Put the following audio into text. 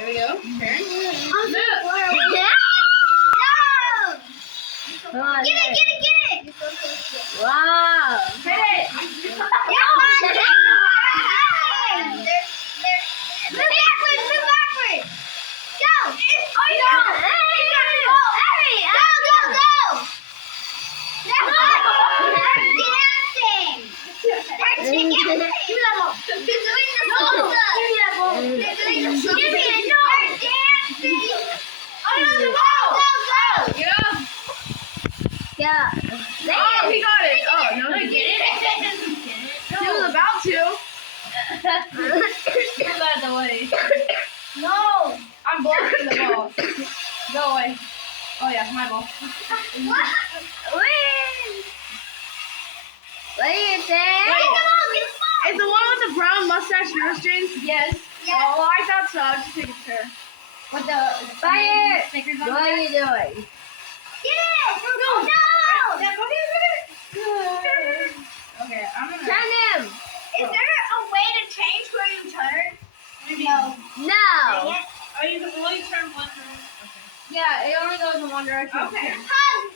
There we go. Turn. Come on, Get it! Wow. Hit it. Move backwards! Go! Oh, no! Hurry! Go! Dancing! They're doing the salsa! They're doing the salsa! Give me a door! They're dancing! Oh, no, the ball! Go! Yeah. Yeah. Oh, he got it. Oh, no, he didn't. He was about to. Move out of the way. No! I'm blocking the ball. Go away. Oh, yeah, my ball. What? What do you think? Is the one with the brown mustache your strings? Yes. Yes. Oh, well, I thought so. I was just making sure. With the Fire! Snickers on What are the you doing? Get it! No! Okay, I'm gonna. Turn him! Is there a way to change where you turn? No. No! Oh, you can only turn one direction. Okay. Yeah, it only goes in one direction. Okay. Hug